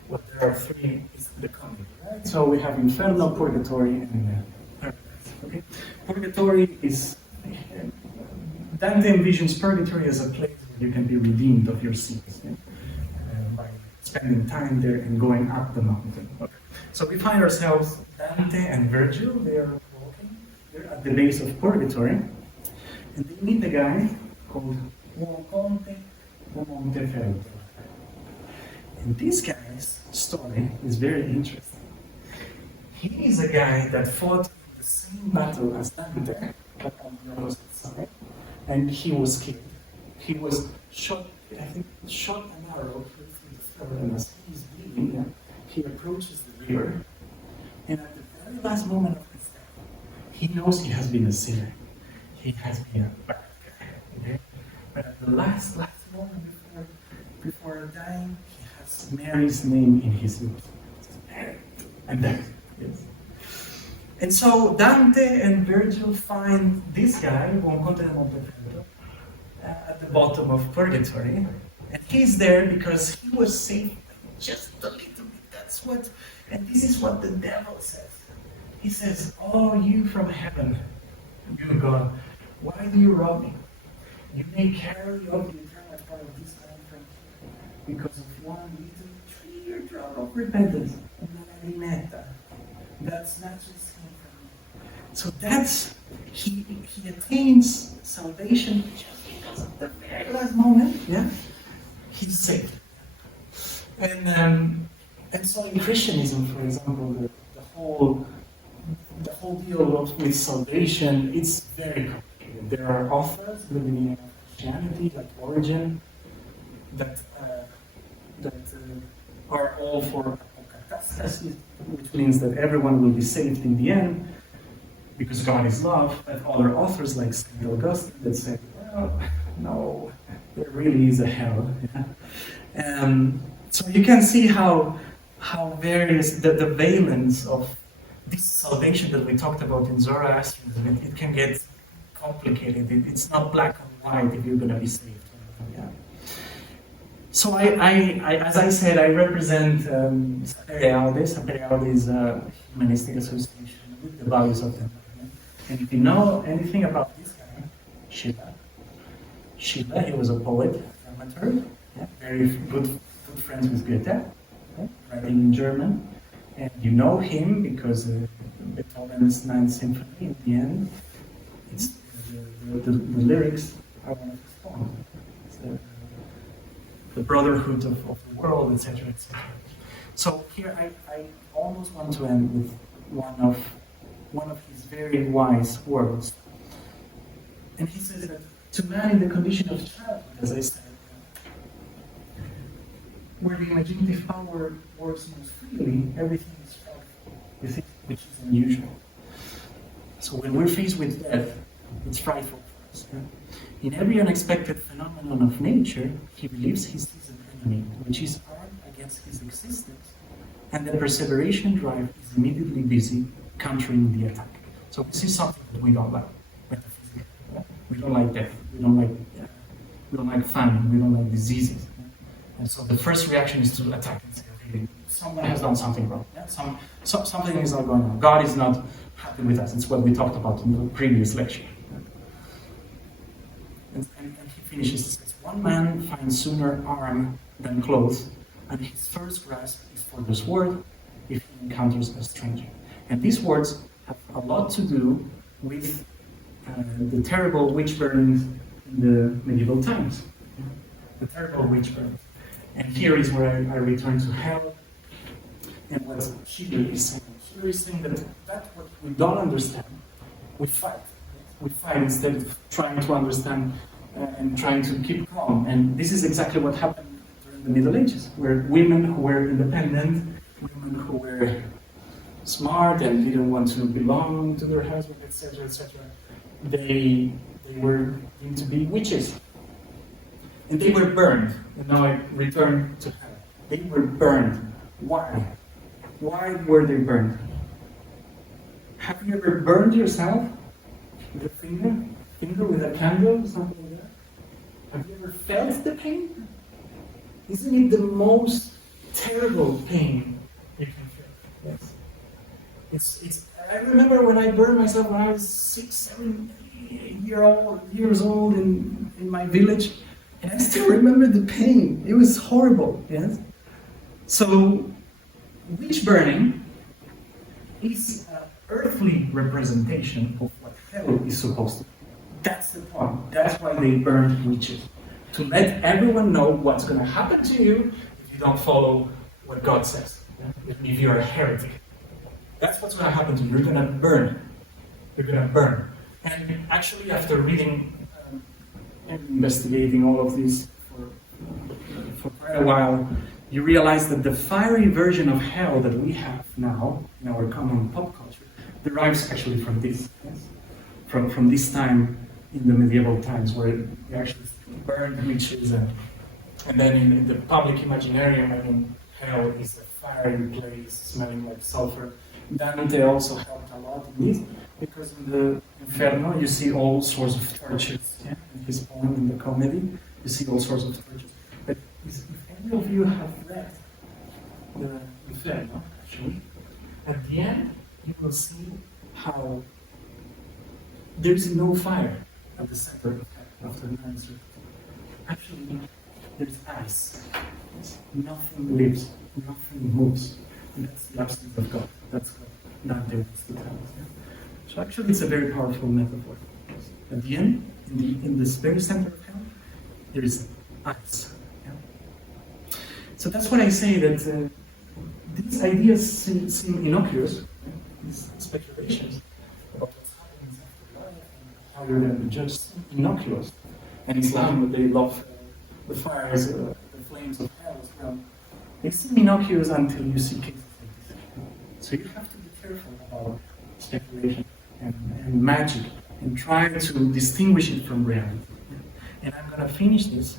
Well, there are three, it's the comedy, right? So we have Inferno, Purgatory, and Paradise. Okay? Purgatory is, Dante envisions Purgatory as a place where you can be redeemed of your sins, by spending time there and going up the mountain. Okay. So we find ourselves, Dante and Virgil, they are walking, they're at the base of Purgatory, and they meet a guy called Uomo Conte o Montefeltro. And this guy's story is very interesting. He is a guy that fought in the same battle as Dante, but on the opposite side, and he was killed. He was shot, I think, shot an arrow through the throat, and as he's bleeding, he approaches the river, and at the very last moment of his death, he knows he has been a sinner. He has been a bad guy. Okay? But at the last moment before dying, he has Mary's name in his lips. And that, yes. And so Dante and Virgil find this guy, Buon Conte da Montefeltro, at the bottom of Purgatory, and he's there because he was saved just a little bit. That's what, and this is what the devil says. He says, "Oh, you from heaven, you God, why do you rob me? You may carry off the eternal part of this land from me because of one little 3-year drop of repentance, and that that snatches him from me." So that's, he attains salvation just because of the very last moment. Yeah, he's saved. And so in Christianism, for example, the whole deal with salvation, it's very complicated. There are authors in the beginning of Christianity, like Origen, that are all for apokatastasis, which means that everyone will be saved in the end, because God is love. But other authors, like St. Augustine, that say, well, no, there really is a hell. Yeah? So you can see how various, the valence of this salvation that we talked about in Zoroastrianism, it can get complicated. It's not black and white if you're going to be saved. Yeah. So as I said, I represent Sapere Aude. Sapere Aude is a humanistic association with the values of the environment. And if you know anything about this guy, Schiller, he was a poet, dramaturg, very good friends with Goethe, writing in German. And you know him because Beethoven's Ninth Symphony, at the end, it's the lyrics are one of his poems. It's the brotherhood of the world, etc., etc. So here I almost want to end with one of his very wise words. And he says that to man in the condition of childhood, as I said, where the imaginative power works most freely, everything is felt with it, which is unusual. So when we're faced with death, it's frightful for us. Yeah? In every unexpected phenomenon of nature, he believes he sees an enemy, which is armed against his existence, and the perseveration drive is immediately busy countering the attack. So this is something that we don't like. Yeah? We don't like death. We don't like famine. We don't like diseases. Yeah? And so the first reaction is to attack and say, okay, someone has done something wrong. Yeah? Something is not going on. God is not happy with us. It's what we talked about in the previous lecture. Yeah? And he finishes, he says, one man finds sooner arm than clothes, and his first grasp is for the sword if he encounters a stranger. And these words have a lot to do with the terrible witch burnings in the medieval times. The terrible witch burnings. And here is where I return to hell. And what Schiller is saying. Schiller is saying that what we don't understand, we fight. We fight instead of trying to understand and trying to keep calm. And this is exactly what happened during the Middle Ages, where women who were independent, women who were smart and didn't want to belong to their husband, etc., they were deemed to be witches. And they were burned. And now I return to hell. They were burned. Why? Why were they burned? Have you ever burned yourself with a finger with a candle, something like that? Have you ever felt the pain? Isn't it the most terrible pain you can feel? Yes. I remember when I burned myself when I was 6, 7 years old in my village, and I still remember the pain. It was horrible. Yes. So, witch burning is an earthly representation of what hell is supposed to be. That's the point. That's why they burned witches. To let everyone know what's going to happen to you if you don't follow what God says. Yeah? If you're a heretic. That's what's going to happen to you. You're going to burn. You're going to burn. And actually, after reading and investigating all of this for quite a while, you realize that the fiery version of hell that we have now in our common pop culture derives actually from this. Yes? From this time in the medieval times where we actually burned witches and then in the public imaginarium, I mean, hell is a fiery place smelling like sulfur. Dante also helped a lot in this because in the Inferno you see all sorts of torches. Yeah? In his poem, in the comedy, you see all sorts of torches. But if any of you have read the Inferno, actually, at the end you will see how there is no fire at the center of the nine circles. Actually, there's ice. Nothing lives, nothing moves. And that's the absence of God. That's what Dante wants to tell us. Yeah? So actually, it's a very powerful metaphor. At the end, in this very center of hell, there is ice. Yeah? So that's what I say that these ideas seem innocuous. Yeah? These speculations about what's happening after life and how you're going to be judged seem innocuous. And Islam, they love the fires, the flames of hell as well. They seem innocuous until you see cases like this. So you have to be careful about speculation and magic and try to distinguish it from reality. And I'm going to finish this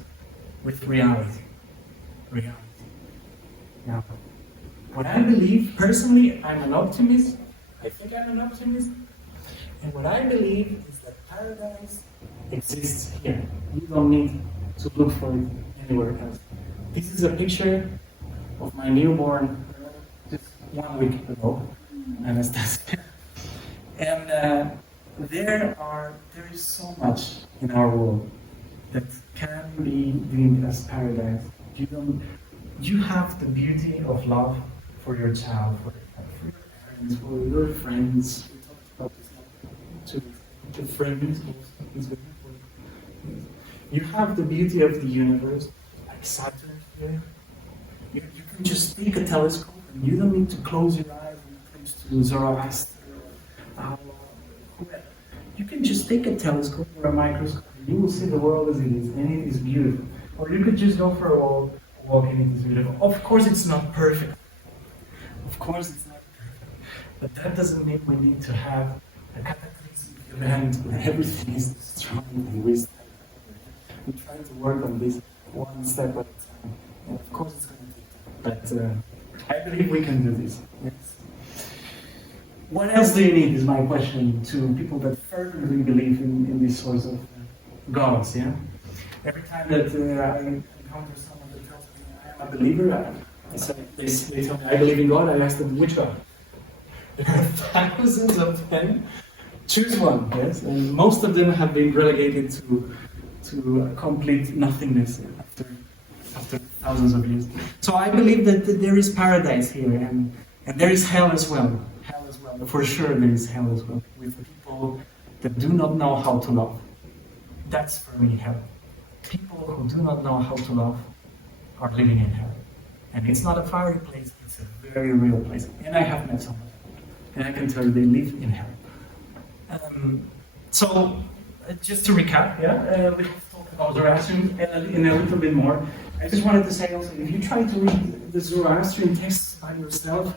with reality. Reality. Now, what I believe, personally, I'm an optimist. I think I'm an optimist. And what I believe is that paradise exists here. You don't need to look for it anywhere else. This is a picture of my newborn just 1 week ago, Anastasia. And there is so much in our world that can be deemed as paradise. You have the beauty of love for your child, for your parents, for your friends. We talked about this too. The friends is very important. You have the beauty of the universe, like Saturn here. You can just take a telescope and you don't need to close your eyes when it comes to Zoroastrian or Ahura, whoever. You can just take a telescope or a microscope and you will see the world as it is, and it is beautiful. Or you could just go for a walk in it is beautiful. Of course, it's not perfect. Of course, it's not perfect. But that doesn't mean we need to have a cataclysmic event where everything is destroyed and we start over. We try to work on this one step at a time. And of course, it's going to take time. But I believe we can do this. Yes. What else do you need is my question to people that fervently believe in these sorts of gods, yeah? Every time that I encounter someone that tells me I am a believer, they tell me I believe in God, I ask them which God? There are thousands of them. Choose one, yes? And most of them have been relegated to complete nothingness after thousands of years. So I believe that there is paradise here, and there is hell as well. For sure there is hell as well, with people that do not know how to love. That's for me hell. People who do not know how to love are living in hell. And it's not a fiery place, it's a very real place. And I have met someone, and I can tell you they live in hell. So, just to recap, we have talked about Zoroastrian in a little bit more. I just wanted to say also, if you try to read the Zoroastrian texts by yourself,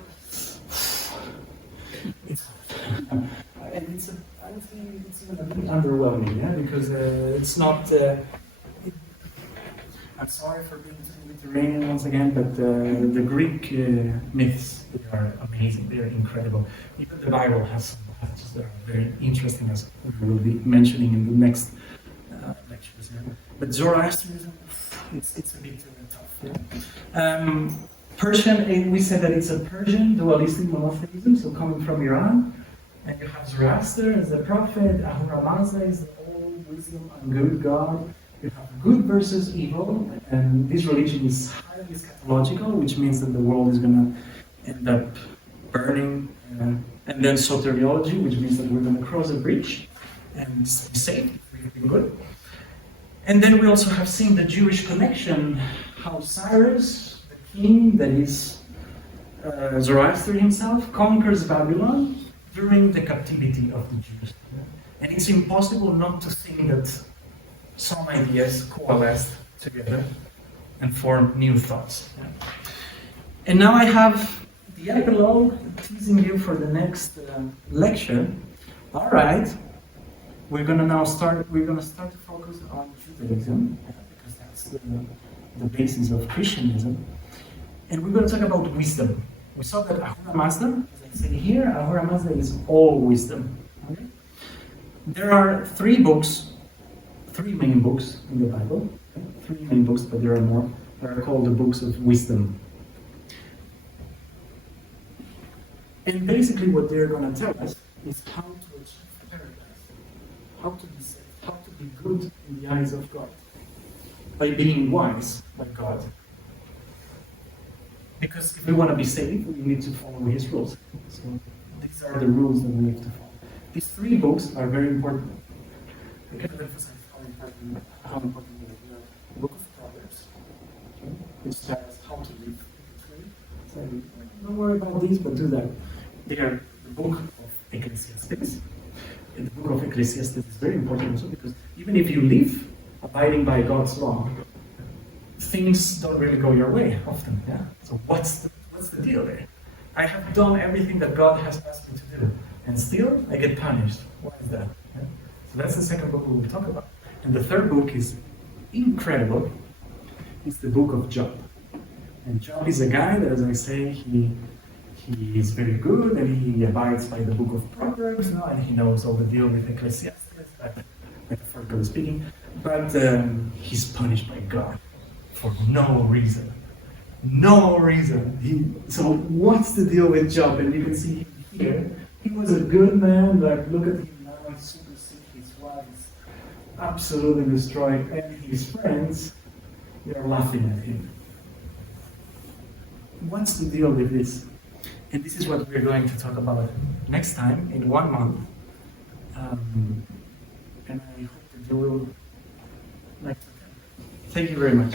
it's hard. And I would say it's even a bit underwhelming, because it's not. I'm sorry for being too Mediterranean once again, but the Greek myths, they are amazing, they are incredible. Even the Bible has some passages that are very interesting, as we will be mentioning in the next lectures. But Zoroastrianism, it's a bit tough. Persian, we said that it's a Persian dualistic monotheism, so coming from Iran. And you have Zoroaster as the prophet, Ahura Mazda is the old wisdom and good God. You have good versus evil, and this religion is highly eschatological, which means that the world is going to end up burning. And then soteriology, which means that we're going to cross a bridge and be saved, we've been good. And then we also have seen the Jewish connection, how Cyrus, the king that is Zoroaster himself, conquers Babylon during the captivity of the Jews. And it's impossible not to think that some ideas coalesced together and form new thoughts. And now I have the epilogue teasing you for the next lecture. All right, we're going to start to focus on Judaism, because that's the basis of Christianism. And we're going to talk about wisdom. We saw that Ahura Mazda, as I say here, Ahura Mazda is all wisdom. Okay? There are three main books in the Bible. Okay? Three main books, but there are more, that are called the books of wisdom. And basically what they're going to tell us is how to achieve paradise, how to be saved, how to be good in the eyes of God, by being wise by God. Because if we want to be saved, we need to follow His rules. So these are the rules that we have to follow. These three books are very important. I cannot emphasize how important they are. The book of Proverbs, which tells how to live. So don't worry about these, but do that. They are the book of Ecclesiastes. And the book of Ecclesiastes is very important also, because even if you live abiding by God's law, things don't really go your way often. So what's the deal there? I have done everything that God has asked me to do, and still I get punished. Why is that? So that's the second book we will talk about. And the third book is incredible. It's the book of Job. And Job is a guy that, as I say, he is very good, and he abides by the book of Proverbs, and he knows all the deal with Ecclesiastes, metaphorically speaking. But he's punished by God for no reason. No reason. So what's the deal with Job? And you can see him here. He was a good man, like look at him now, he's super sick, his wife is absolutely destroyed, and his friends, they're laughing at him. What's the deal with this? And this is what we're going to talk about next time, in 1 month. And I hope that you will like it. Thank you very much.